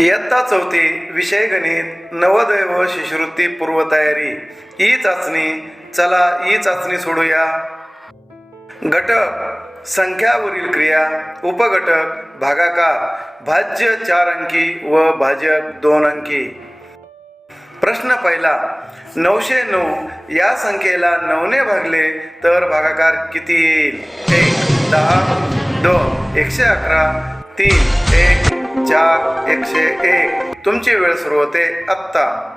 इयत्ता चौथी विषय गणित नवोदय व शिष्यवृत्ती पूर्वतयारी. ई चाचणी चला ई चाचणी सोडूया. घटक संख्यावरील क्रिया उपघटक भागाकार भाज्य चार अंकी व भाजक दोन अंकी. प्रश्न पहिला नऊशे नऊ या संख्येला नऊने भागले तर भागाकार किती येईल? एक दहा दोन एकशे अकरा तीन एक चार एकशे एक. तुमची वेळ सुरू होते आत्ता.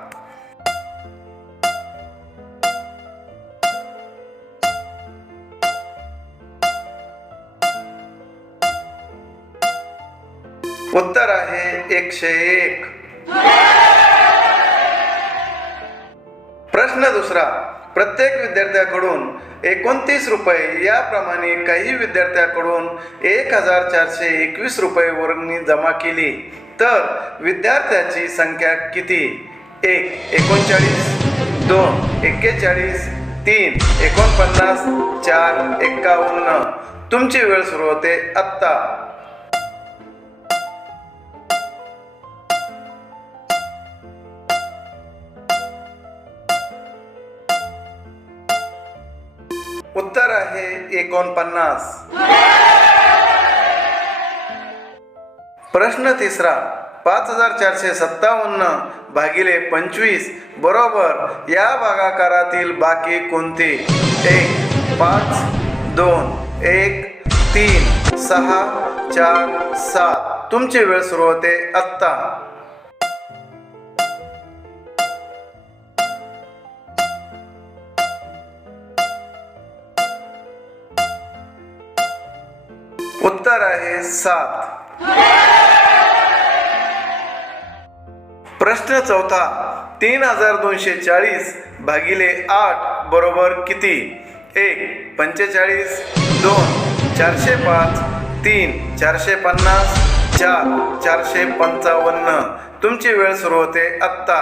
उत्तर आहे एकशे एक. प्रश्न दुसरा. प्रत्येक विद्यार्थ्याकडून एकोणतीस रुपये याप्रमाणे काही विद्यार्थ्याकडून एक हजार चारशे एकवीस रुपये वर्गणी जमा केली. तर विद्यार्थ्याची संख्या किती? एक एकोणचाळीस दोन एक्केचाळीस तीन एकोणपन्नास चार एक्कावन्न. तुमची वेळ सुरू होते आत्ता. उत्तर आहे एकोणपन्नास. प्रश्न तिसरा पाच हजार चारशे सत्तावन्न भागिले पंचवीस बरोबर या भागाकारातील बाकी कोणते? एक पाच दोन एक तीन सहा चार सात. तुमची वेळ सुरू होते आत्ता. उत्तर आहे सात. प्रश्न चौथा तीन हजार दोनशे चाळीस भागिले आठ बरोबर किती? एक पंचेचाळीस दोन चारशे पाच तीन चारशे पन्नास चार चारशे पंचावन्न. तुमची वेळ सुरू होते आत्ता.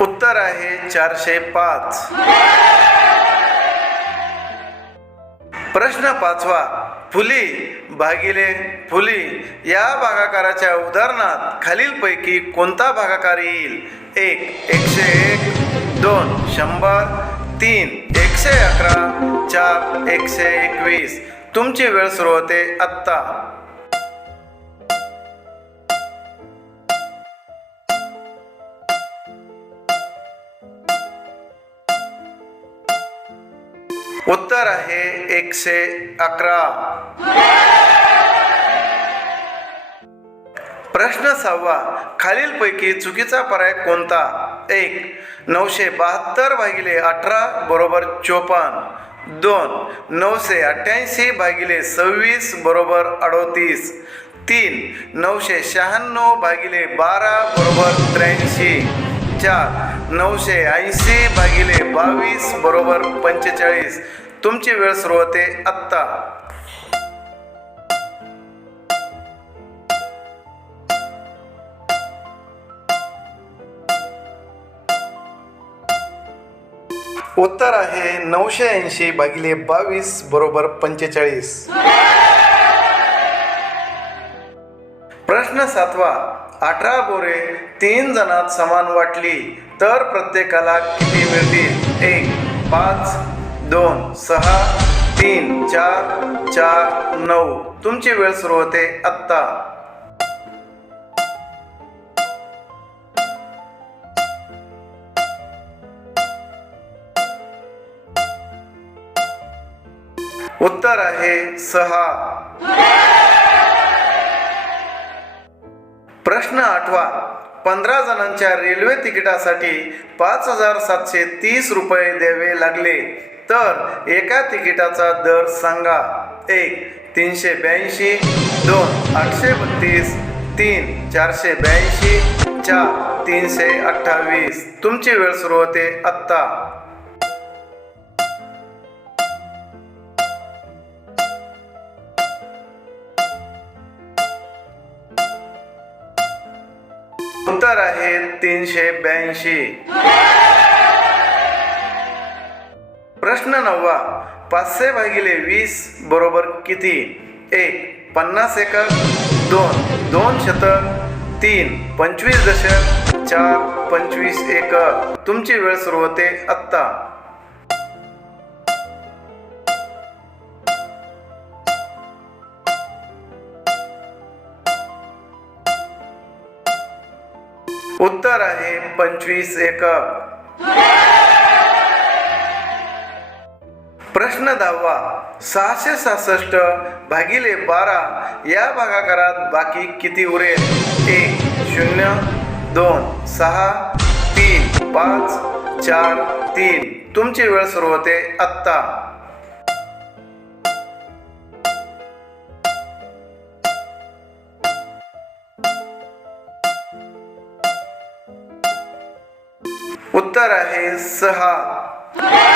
उत्तर आहे चारशे पाच. प्रश्न पाचवा फुली भागिले फुली या भागाकाराच्या उदाहरणात खालीलपैकी कोणता भागाकार येईल? एक एकशे एक दोन शंभर तीन एकशे अकरा चार एकशे एकवीस. तुमची वेळ सुरू होते आत्ता. उत्तर आहे एकशे अकरा. प्रश्न सहावा खालीलपैकी चुकीचा पर्याय कोणता? एक नऊशे बहात्तर भागिले अठरा बरोबर चोपन्न. दोन नऊशे अठ्ठ्याऐंशी भागिले सव्वीस बरोबर अडोतीस. तीन नऊशे शहाण्णव भागिले बारा बरोबर त्र्याऐंशी. चार नऊशे ऐंशी भागिले बावीस बरोबर पंचेचाळीस. तुमची वेळ सुरू होते आत्ता. उत्तर आहे नऊशे ऐंशी भागिले बावीस बरोबर पंचेचाळीस. प्रश्न सातवा. अठरा बोरे तीन जणात समान वाटली तर प्रत्येकाला किती मिळतील? एक पाच दोन सहा तीन चार चार नऊ. तुमची वेळ सुरू होते आत्ता. उत्तर आहे सहा. प्रश्न आठवा. पंधरा जणांच्या रेल्वे तिकिटासाठी पाच हजार सातशे तीस रुपये द्यावे लागले. तर एका तिकिटाचा दर सांगा. एक तीनशे ब्याऐंशी दोन आठशे बत्तीस तीन चारशे ब्याऐंशी चार तीनशे अठ्ठावीस. तुमची वेळ सुरू होते आत्ता. उत्तर आहे तीनशे ब्याऐंशी. प्रश्न नववा पाचशे भागिले वीस बरोबर किती? एक पन्नास एकर. दोन दोन शतक. तीन पंचवीस दशक. चार पंचवीस एकर. तुमची वेळ सुरू होते आत्ता. उत्तर आहे पंचवीस एकक प्रश्न दहावा सहाशे सहासष्ट भागिले बारा या भागाकारात बाकी किती उरेल? एक शून्य दोन सहा तीन पाच चार तीन. तुमची वेळ सुरू होते आत्ता. उत्तर आहे सहा.